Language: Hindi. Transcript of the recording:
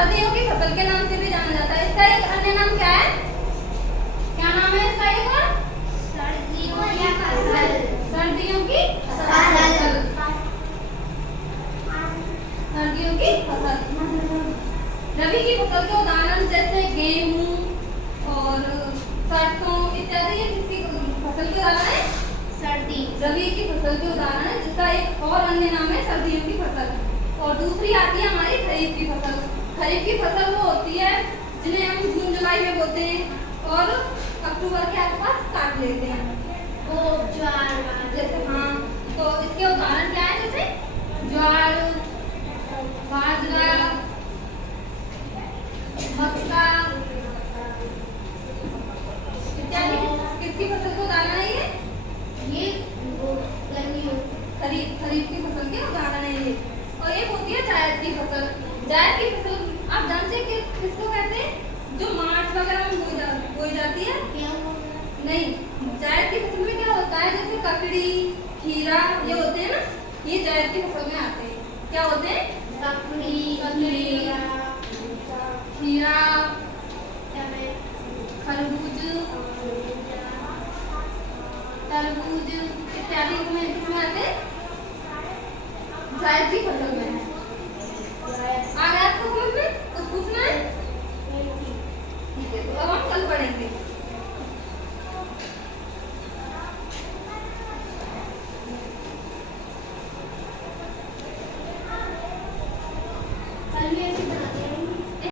सर्दियों की फसल के नाम से भी जाना जाता है। इसका एक अन्य नाम क्या है? क्या नाम है इसका एक और? सर्दियों की फसल। सर्दियों की फसल। सर्दियों की फसल। रबी की फसल के उदाहरण जैसे गेहूं और सरसों इत्यादि, ये किसकी फसल के उदाहरण है? सर्दी। रबी की फसल के उदाहरण है, जिसका एक और अन्य नाम है सर्दियों की फसल। और दूसरी आती है हमारी खरीफ की फसल। खरीफ की फसल वो होती है जिन्हें हम जून जुलाई में बोते हैं और अक्टूबर के आसपास काट लेते हैं। ज्वार। जैसे हाँ, तो इसके उदाहरण क्या है? जैसे ज्वार, बाजरा, मक्का इत्यादि किसकी फसल के उदाहरण है ये? गर्मियों। खरीफ की फसल के उदाहरण है ये। और एक होती है जायद की फसल। जायद की फसल आप जानते हैं कि किसको कहते हैं? जो मार्च वगैरह में बोई जाती है। नहीं, जायद की फसल में क्या होता है? जैसे ककड़ी, खीरा ये होते हैं ना, ये जायद की फसल में आते हैं। क्या होते हैं? ककड़ी, खीरा, खरबूज, तरबूज इत्यादि किसमें आते हैं? जायद की फसल में।